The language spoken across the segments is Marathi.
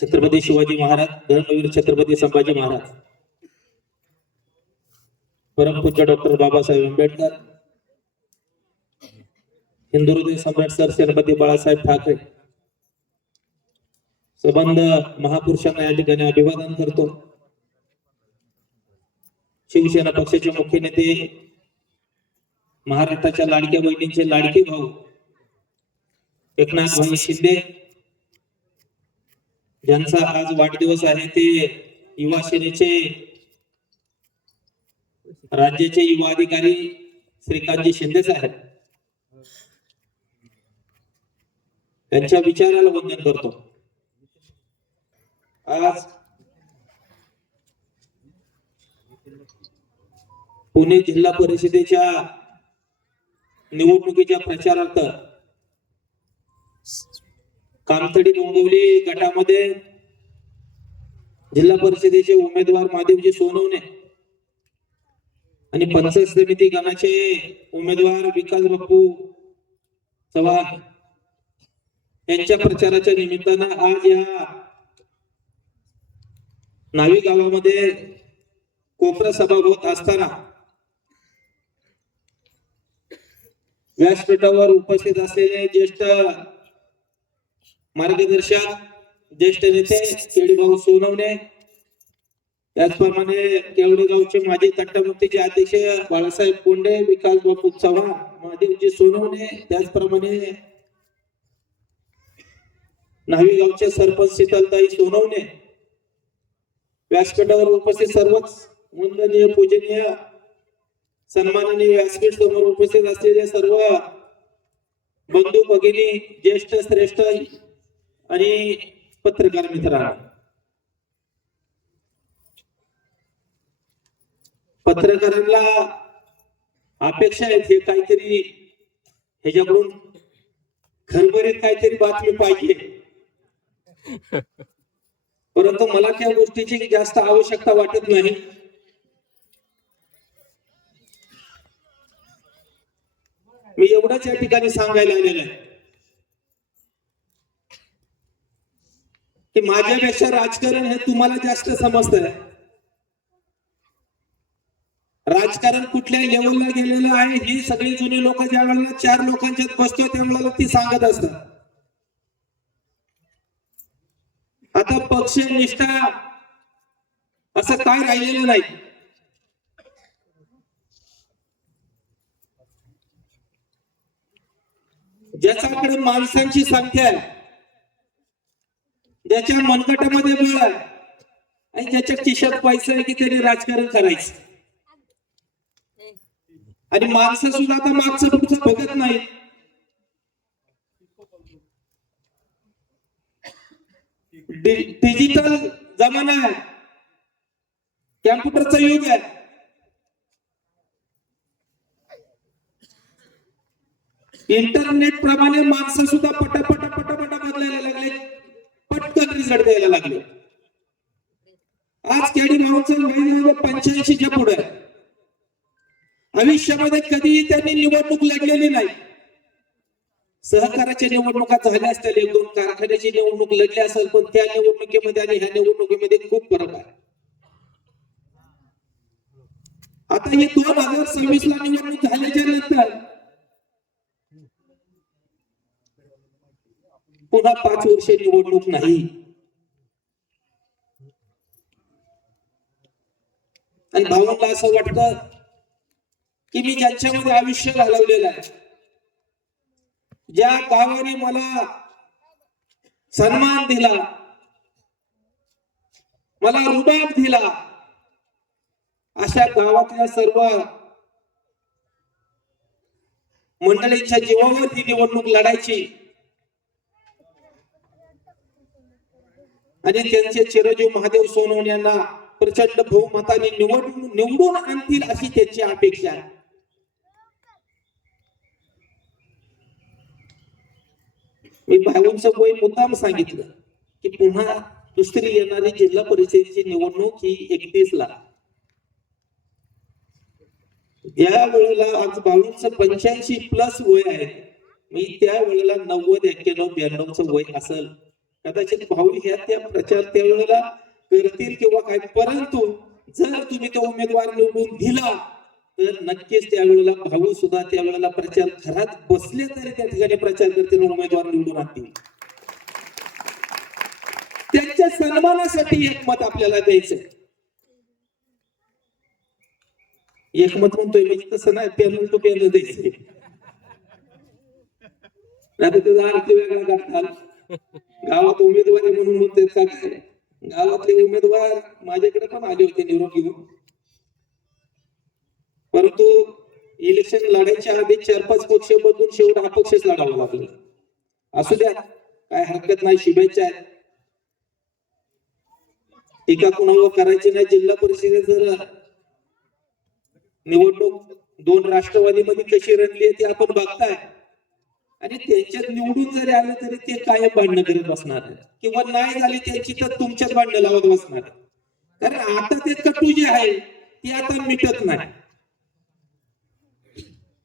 छत्रपती शिवाजी महाराज, धर्मवीर छत्रपती संभाजी महाराज, परमपूज्य डॉक्टर बाबासाहेब आंबेडकर, हिंदू हृदय सम्राट सर छत्रपती बाळासाहेब ठाकरे, संबंध महापुरुषांना या ठिकाणी अभिवादन करतो। शिवसेना पक्षाचे मुख्य नेते, महाराष्ट्राच्या लाडक्या बहिणींचे लाडके भाऊ एकनाथ भाई शिंदे, ज्यांचा आज वाढदिवस आहे, ते युवा सेनेचे राज्याचे युवा अधिकारी श्रीकांतजी शिंदे साहेब, त्यांच्या विचाराला वंदन करतो। आज पुणे जिल्हा परिषदेच्या निवडणुकीच्या प्रचारार्थ कामतडी डोंबिवली गटामध्ये जिल्हा परिषदेचे उमेदवार महादेवजी सोनवणे आणि पंचायत समिती गणाचे उमेदवार विकास बापू चव्हाण यांच्या प्रचाराच्या निमित्तानं आज या नावी गावामध्ये कोपरा सभा होत असताना व्यासपीठावर उपस्थित असलेले ज्येष्ठ मार्गदर्शक, ज्येष्ठ नेते केळीभाऊ सोनवणे, त्याचप्रमाणे केवडेगावचे माजी तंटामुक्तीचे अध्यक्ष बाळासाहेब कोंडे, विकास बापू चव्हाण, महादेवजी सोनवणे, त्याचप्रमाणे नावी गावचे सरपंच शीतलताई सोनवणे, व्यासपीठावर उपस्थित सर्वच वंदनीय पूजनीय सन्माननीय व्यासपीठ समोर उपस्थित असलेले सर्व बंधू भगिनी, ज्येष्ठ श्रेष्ठ आणि पत्रकार मित्रांनो, पत्रकारांना अपेक्षा आहेत हे काहीतरी ह्याच्याकडून खरबरीत काहीतरी बातमी पाहिजे, परंतु मला त्या गोष्टीची जास्त आवश्यकता वाटत नाही। मी एवढंच या ठिकाणी सांगायला आलेलं आहे की माझ्यापेक्षा राजकारण हे तुम्हाला जास्त समजतंय। राजकारण कुठल्या लेवलला गेलेलं आहे ही सगळी जुनी लोक ज्या वेळेला चार लोकांच्यात बसतो त्यावेळेला ती सांगत असतात। आता पक्ष निष्ठा असं काय राहिलेलं नाही। ज्याच्याकडे माणसांची संख्या आहे, ज्याच्या मनगटामध्ये बळ आहे आणि ज्याच्या खिशात पैसा आहे की त्यांनी राजकारण करायचं, आणि माणसं सुद्धा आता मागचं पुढचं बघत नाही। डिजिटल जमाना आहे, कॅम्प्युटरचा युग आहे। इंटरनेट प्रमाणे माणसं सुद्धा पटापट बदलायला लागले, पटकन रिझल्ट द्यायला लागले। आज केडी भाऊचं वय 85 च्या पुढे, आयुष्यामध्ये कधीही त्यांनी निवडणूक लढलेली नाही। सहकाराच्या निवडणुका झाल्या असतील, 1-2 कारखान्याची निवडणूक लढली असेल, पण त्या निवडणुकीमध्ये आणि ह्या निवडणुकीमध्ये खूप फरक आहे। आता ही 2026 ला निवडणूक झाल्याच्या नंतर पुन्हा 5 वर्षे निवडणूक नाही, आणि भावांना असं वाटतं की मी ज्यांच्यामध्ये आयुष्य घालवलेलं आहे, ज्या गावाने मला सन्मान दिला, मला रुबाब दिला, अशा गावातल्या सर्व मंडळींच्या जीवावर ही निवडणूक लढायची आणि त्यांचे चिरंजीव महादेव सोनवणे यांना प्रचंड बहुमताने निवडून आणतील अशी त्यांची अपेक्षा आहे। मी भाऊंचं वय मुद्दाम सांगितलं की पुन्हा दुसरी येणारी जिल्हा परिषदेची निवडणूक ही 31 ला, या वेळेला आज भाऊंचं 85 प्लस वय आहे, मी त्या वेळेला 90, 91, 92 वय असेल कदाचित भाऊ ह्या त्या प्रचार त्यावेळेला करतील किंवा काय, परंतु जर तुम्ही तो उमेदवार निवडून दिला तर नक्कीच त्यावेळेला भाऊ सुद्धा त्यावेळेला प्रचार घरात बसले तरी त्या ठिकाणी प्रचार करतील, उमेदवार निवडून आणतील. त्यांच्या सन्मानासाठी एकमत आपल्याला द्यायचं. एकमत म्हणतोय म्हणजे तसं नाही, पॅनल टू पॅनल द्यायचं. आता त्याचा अर्थ वेगळा काढताल. गावात उमेदवार आहे म्हणून म्हणते का काय, गावातले उमेदवार माझ्याकडे पण आले होते निरोप घेऊन, परंतु इलेक्शन लढायच्या आधी 4-5 पक्ष बदलून शेवट हा पक्षच लढावा लागला. असू द्या, काय हरकत नाही, शुभेच्छा आहेत. टीका कुणावर करायची नाही. जिल्हा परिषदेत जर निवडणूक 2 राष्ट्रवादीमध्ये कशी रंगली आहे ते आपण बघताय, आणि त्यांच्यात निवडून जरी आले तरी ते कायम भांडणं करत बसणार आहे, किंवा नाही झाली त्यांची तर तुमच्यात भांडणं लावत बसणार आहे. कारण आता ते कटू जे आहे ते आता मिटत नाही.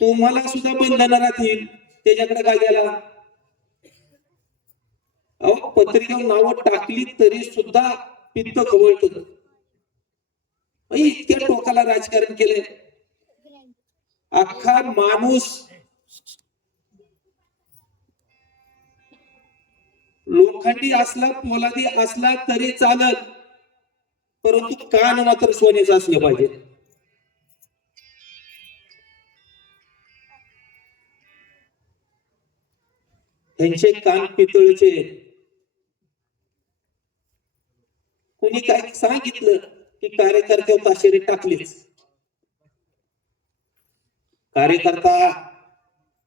तुम्हाला सुद्धा बंधन राहतील त्याच्याकडे काय गेला. अहो, पत्रिका नावं टाकली तरी सुद्धा पित्त खवळत. इतक्या टोकाला राजकारण केले. अख्खा माणूस लोखंडी असला, पोलादी असला तरी चालत, परंतु कान मात्र सोन्याचं असलं पाहिजे. त्यांचे कान पितळचे. कोणी काय सांगितलं की कार्यकर्त्यावर ताशेरे टाकलेच. कार्यकर्ता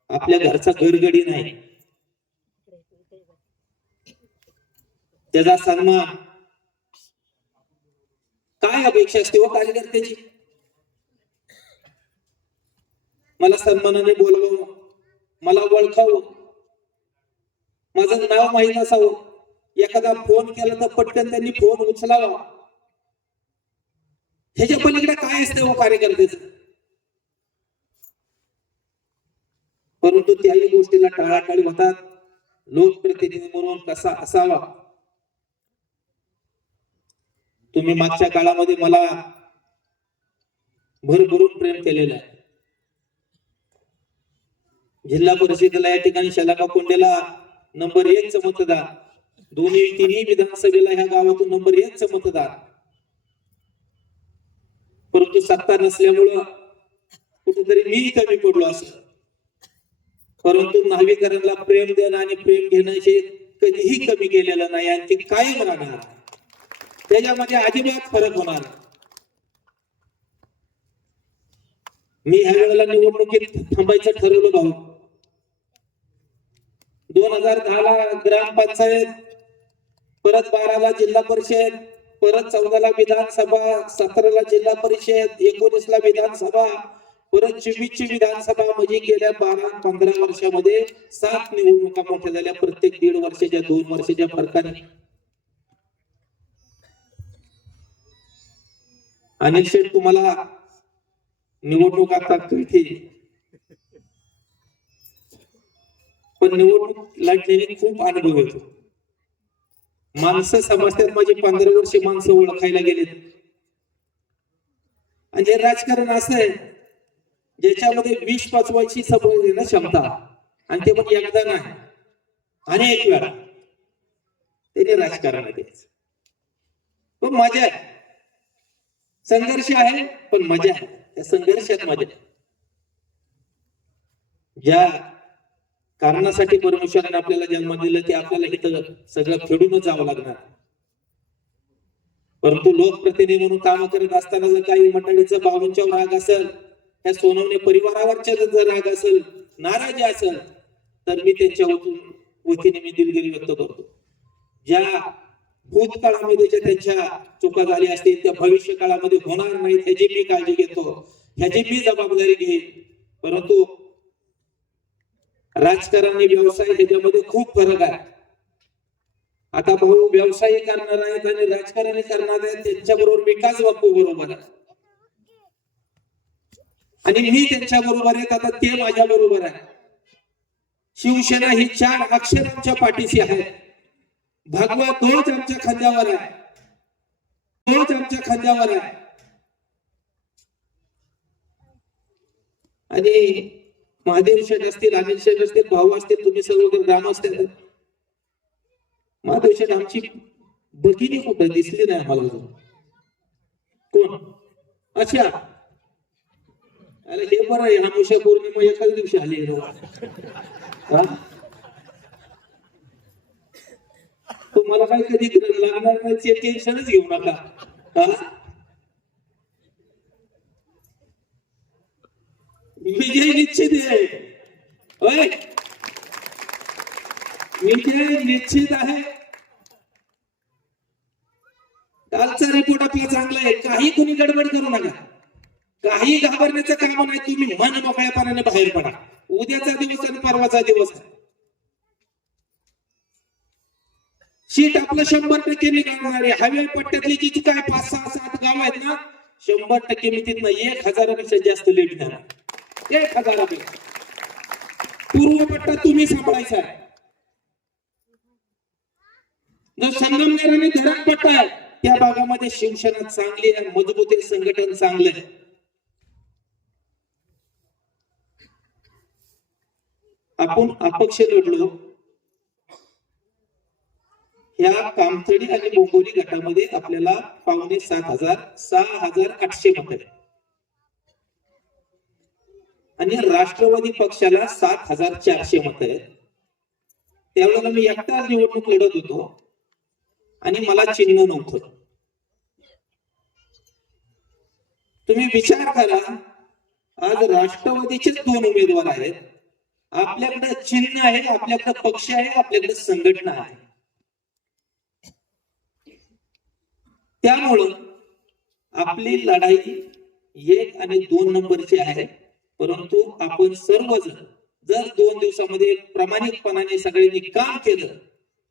आपल्या घरचा घरगडी नाही, त्याचा सन्मान. काय अपेक्षा असते हो कार्यकर्त्याची? मला सन्मानाने बोलवावं, मला ओळखावं, माझं नाव माहीत असावं, एखादा फोन केला तर पटकन त्यांनी फोन उचलावा. ह्याच्या पलीकडे काय असते हो कार्यकर्त्याचं? परंतु त्याही गोष्टीला टाळाटाळी होतात. लोकप्रतिनिधी म्हणून कसा असावा. तुम्ही मागच्या काळामध्ये मला भरभरून प्रेम केलेलं आहे. जिल्हा परिषदेला या ठिकाणी शलाका कोंडेला नंबर 1 चं मतदार, तिन्ही विधानसभेला ह्या गावातून नंबर 1 चं मतदार. परंतु सत्ता नसल्यामुळं कुठेतरी मी कमी पडलो असं. परंतु नागरिकांना प्रेम देणं आणि प्रेम घेणं हे कधीही कमी केलेलं नाही, आणि ते कायम राहणार. त्याच्यामध्ये अजिबात फरक होणार. मी ह्या वेळेला निवडणुकीत थांबायचं ठरवलं भाऊ. 2010ला ग्रामपंचायत, परत 12ला जिल्हा परिषद, परत 14ला विधानसभा, 17ला जिल्हा परिषद, 19ला विधानसभा, परत 24ची विधानसभा. म्हणजे गेल्या 12-15 वर्षामध्ये 7 निवडणुका मोठ्या झाल्या, प्रत्येक 1.5 वर्षाच्या 2 वर्षाच्या फरकाने. अनिल शेठ, तुम्हाला निवडणूक आता कळते, पण निवडणूक लढण्याने खूप अनुभव येतो. माणसं समजतात. माझी 15 वर्षे माणसं ओळखायला गेलेत. आणि हे राजकारण असं आहे ज्याच्यामध्ये विष पचवायची सवय ना क्षमता, आणि ते पण एकदा नाही, अनेक वेळा त्याने राजकारण द्यायचं. पण मजा आहे, संघर्ष आहे पण मजा आहे. त्या संघर्षात मजा. ज्या कारणासाठी परमेश्वराने आपल्याला जन्म दिला ते आपल्याला इथं सगळं फेडूनच जावं लागणार. परंतु लोकप्रतिनिधी म्हणून काम करत असताना जर काही मंडळीचं बाबूंच्या राग असेल, त्या सोनवणे परिवारावरच्या जर राग असेल, नाराजी असेल, तर मी त्यांच्या वतीने मी दिलगिरी व्यक्त करतो. ज्या भूतकाळामध्ये ज्या त्यांच्या चुका झाल्या असतील त्या भविष्य काळामध्ये होणार नाहीत ह्याची मी काळजी घेतो, ह्याची मी जबाबदारी घेईन. परंतु राजकारण आणि व्यवसाय ह्याच्यामध्ये खूप फरक आहे. आता भाऊ व्यवसाय करणार आहेत आणि राजकारण करणार आहेत, त्यांच्या बरोबर विकास बापू बरोबर आहे आणि मी त्यांच्या बरोबर आहे. आता ते माझ्या बरोबर आहे. शिवसेना ही 4 अक्षर आमच्या पाठीशी आहे. भगवा तोच आमच्या खांद्यावर आहे, तोच आमच्या खांद्यावर आहे. आणि महादेव शेठ असतील, अनिल शेठ असतील, भाऊ असतील, तुम्ही सर्व ग्राम असतील. महादेव शेठ आमची भगिनी कुठं दिसली नाही आम्हाला. कोण? अच्छा, अरे हे बरं आहे, आमुषा पौर्णिमा एकाच दिवशी आली. तुम्हाला काय कधी लागणार नाही टेन्शनच घेऊ नका. विजय निश्चित आहे, विजय निश्चित आहे. कालचा रिपोर्ट आपला चांगला आहे, काही कोणी गडबड करू नका, काही घाबरण्याचं काम नाही. तुम्ही मन मोकळ्यापणाने बाहेर पडा. उद्याचा दिवस आणि परवाचा दिवस आहे. सीट आपलं 100% निघणार आहे. हायवे पट्ट्यातली जी काय 5, 6, 7 गाव आहेत ना, 100% मी तिथनं 1000पेक्षा जास्त लेट झाला. 1000पेक्षा. पूर्व पट्टा तुम्ही सांभाळायचा आहे. जो संगमनेर आणि धरण पट्टा आहे त्या भागामध्ये शिवसेना चांगली आहे, मजबूत आहे, संघटन चांगलं आहे. आपण अपक्ष लढलो. या कामथडी आणि बोंबोली गटामध्ये आपल्याला 5,700 6,800 मत आहे आणि राष्ट्रवादी पक्षाला 7,400 मत आहेत. त्यावेळेला मी एकटा निवडणूक लढत होतो आणि मला चिन्ह नव्हतं. तुम्ही विचार करा, आज राष्ट्रवादीचेच 2 उमेदवार आहेत. आपल्याकडे चिन्ह आहे, आपल्याकडे पक्ष आहे, आपल्याकडे संघटना आहे. त्यामुळं आपली लढाई 1 आणि 2 नंबरची आहे. परंतु आपण सर्वजण जर 2 दिवसामध्ये प्रामाणिकपणाने सगळ्यांनी काम केलं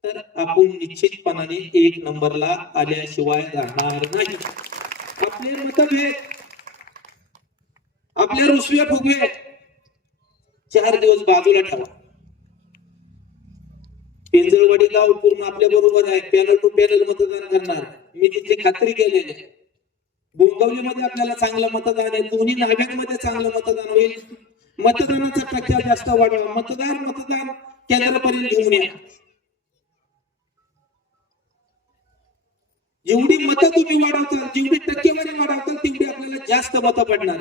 तर आपण निश्चितपणाने 1 नंबरला आल्याशिवाय राहणार नाही. आपले मतभेद, आपले रुसवे फुगवे 4 दिवस बाजूला ठेवा. पेंजळवाडी गाव पूर्ण आपल्या बरोबर आहे, पॅनल टू पॅनल मतदान करणार. मी तिथे खात्री केलेली आहे. बोंगवलीमध्ये आपल्याला चांगलं मतदान आहे, दोन्ही नाव्यांमध्ये चांगलं मतदान होईल. मतदानाचा टक्का जास्त वाढवा. मतदान केंद्रापर्यंत घेऊन या. जेवढी मतं तुम्ही वाढवताल, जेवढी टक्केवारी वाढवताल, तेवढी आपल्याला जास्त मतं पडणार.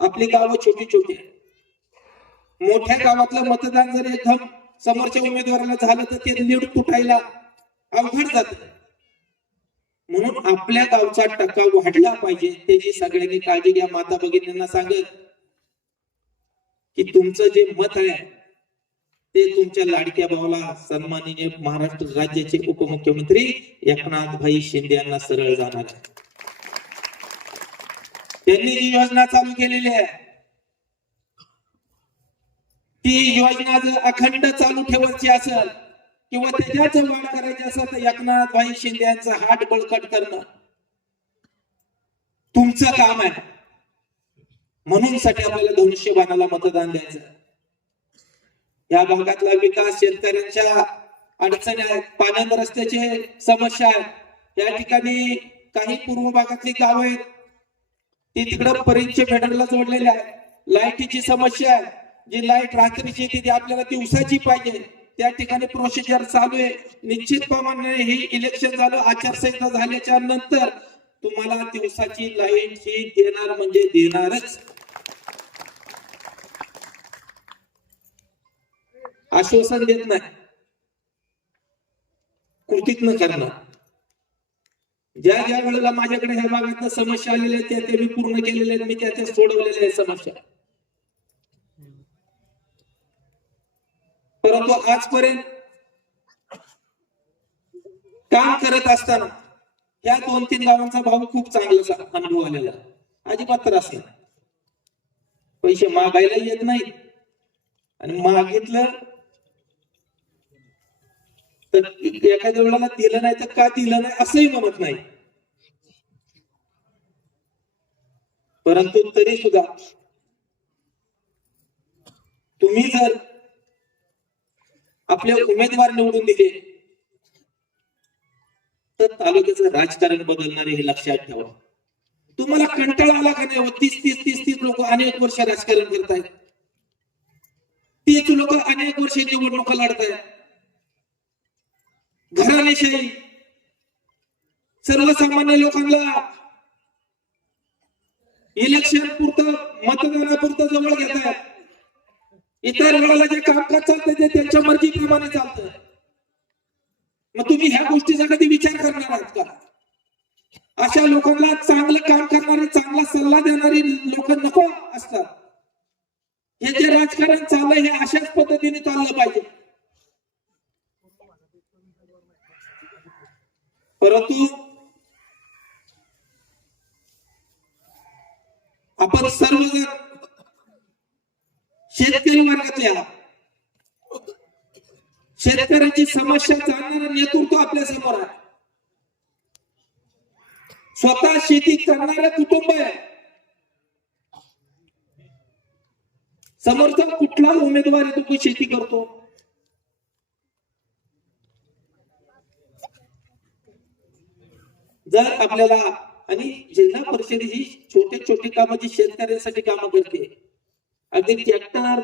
आपली गावं छोटी छोटी, मोठ्या गावातलं मतदान जर एकदम समोरच्या उमेदवाराला झालं तर ते लीड तुटायला अवघड जात. म्हणून आपल्या गावचा टक्का वाढला पाहिजे, त्याची सगळ्यांनी काळजी घ्या. माता भगिनींना सांगत की तुमचं जे मत आहे ते तुमच्या लाडक्या भावाला सन्माननीय महाराष्ट्र राज्याचे उपमुख्यमंत्री एकनाथ भाई शिंदे यांना सरळ जाणार आहे. त्यांनी जी योजना चालू केलेली आहे ती योजना जर अखंड चालू ठेवायची असेल किंवा त्याच्याच वाढ करायची असेल तर एकनाथ भाई शिंदे यांचा हात बळकट करणं तुमचं काम आहे. म्हणून साठी आपल्याला धनुष्यबाणाला मतदान द्यायचं. या भागातला विकास, शेतकऱ्यांच्या अडचणी आहेत, पाण्याच्या रस्त्याची समस्या आहे. या ठिकाणी काही पूर्व भागातली गाव आहेत ती तिकडं परिंचे फेडरला जोडलेले आहे. लाईटीची समस्या आहे, जी लाईट रात्रीची ती आपल्याला दिवसाची पाहिजे. त्या ठिकाणी प्रोसिजर चालू आहे. निश्चितपणे ही इलेक्शन झालं, आचारसंहिता झाल्याच्या नंतर तुम्हाला दिवसाची लाईट ही देणार म्हणजे देणारच. आश्वासन देत नाही, कृतीत न करणार. ज्या ज्या वेळेला माझ्याकडे ह्या भागात समस्या आलेल्या आहेत त्या मी पूर्ण केलेल्या आहेत, मी त्या सोडवलेल्या आहेत समस्या. परंतु आजपर्यंत काम करत असताना या 2-3 गावांचा भाऊ खूप चांगला अनुभव आलेला. अजिबात त्रास नाही. पैसे मागायला येत नाही आणि मागितलं तर एखाद्या वेळेला दिलं नाही तर का दिलं नाही असंही म्हणत नाही. परंतु तरी सुद्धा तुम्ही जर आपले उमेदवार निवडून दिले तर तालुक्याचं राजकारण बदलणारे हे लक्षात ठेवा. तुम्हाला कंटाळा आला का नाही? 30 लोक अनेक वर्ष राजकारण करतायत, 30 लोक अनेक वर्ष निवडणुका लढतायत. घराणेशाही सर्वसामान्य लोकांना इलेक्शन पुरतं मतदानापुरतं जवळ घेत आहेत. इतर वेळेला जे कामकाज चालतंय ते त्यांच्या मर्जीप्रमाणे चालतं. मग तुम्ही ह्या गोष्टीचा कधी विचार करणार आहात का? अशा लोकांना चांगलं काम करणारे, चांगला सल्ला देणारी लोक नको असतात. हे जे राजकारण चाललंय हे अशाच पद्धतीने चाललं पाहिजे. परंतु आपण सर्वजण शेतकरी वर्गातल्या शेतकऱ्याची समस्या जाणणारं नेतृत्व आपल्या समोर आहे. स्वतः शेती करणारं कुटुंब आहे. समोरचा कुठला उमेदवार आहे तो शेती करतो? जर आपल्याला आणि जिल्हा परिषद ही छोटे कामं जी शेतकऱ्यांसाठी कामं करते, अगदी ट्रॅक्टर,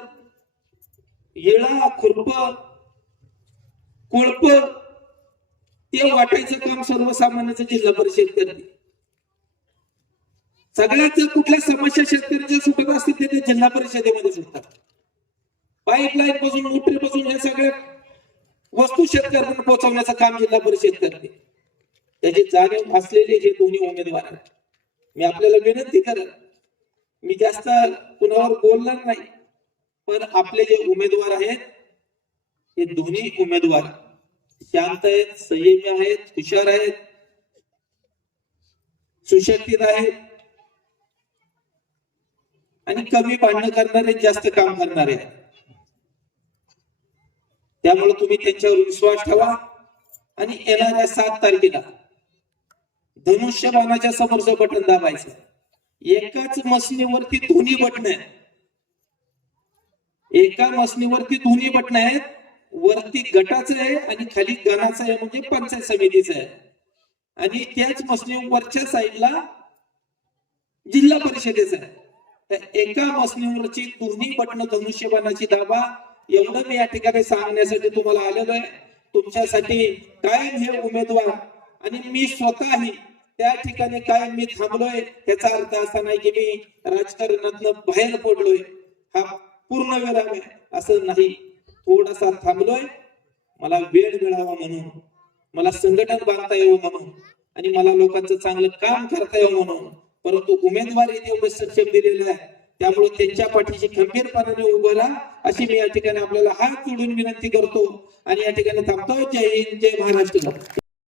येळा, खुरप, कोळप ते वाटायचं काम सर्वसामान्याचं जिल्हा परिषद करते. सगळ्यात जर कुठल्या समस्या शेतकऱ्यांच्या सुटत असतील ते जिल्हा परिषदेमध्ये सुटतात. पाईपलाईन पासून मोटरी पासून हे सगळ्या वस्तू शेतकऱ्यांना पोहोचवण्याचं काम जिल्हा परिषद करते. त्याची जाणीव असलेले जे दोन्ही उमेदवार आहेत, मी आपल्याला विनंती करेन, मी जास्त कुणावर बोलणार नाही, पण आपले जे उमेदवार आहेत हे दोन्ही उमेदवार शांत आहेत, संयमी आहेत, हुशार आहेत, सुशिक्षित आहेत आणि कमी भांडण करणारे, जास्त काम करणारे आहेत. त्यामुळे तुम्ही त्यांच्यावर विश्वास ठेवा आणि येणाऱ्या 7 तारखेला धनुष्यबाणाच्या समोरचं बटन दाबायचं. एकाच मशनीवरती दोन्ही बटन आहेत. एका मशनीवरती दोन्ही बटन आहेत. वरती गटाचं आहे आणि खाली गणाचं आहे, म्हणजे पंचायत समितीचं आहे. आणि त्याच मशनीवरच्या साईडला जिल्हा परिषदेचं आहे. तर एका मशनीवरची दोन्ही बटन धनुष्यबाणाची दाबा. एवढं मी या ठिकाणी सांगण्यासाठी तुम्हाला आलेलो आहे. तुमच्यासाठी कायम हे उमेदवार आणि मी स्वतःही त्या ठिकाणी कायम मी थांबलोय. याचा अर्थ असा नाही की मी राजकारणातनं बाहेर पडलोय, हा पूर्ण विराम आहे असं नाही. थोडासा थांबलोय, मला वेळ मिळावा म्हणून, मला संघटन बांधता यावं म्हणून आणि मला लोकांचं चांगलं काम करता यावं म्हणून. परंतु उमेदवार तेवढं सक्षम दिलेलं आहे, त्यामुळे त्यांच्या पाठीशी खंबीरपणाने उभं राहा अशी मी या ठिकाणी आपल्याला हात जोडून विनंती करतो आणि या ठिकाणी थांबतो. जय हिंद, जय महाराष्ट्र.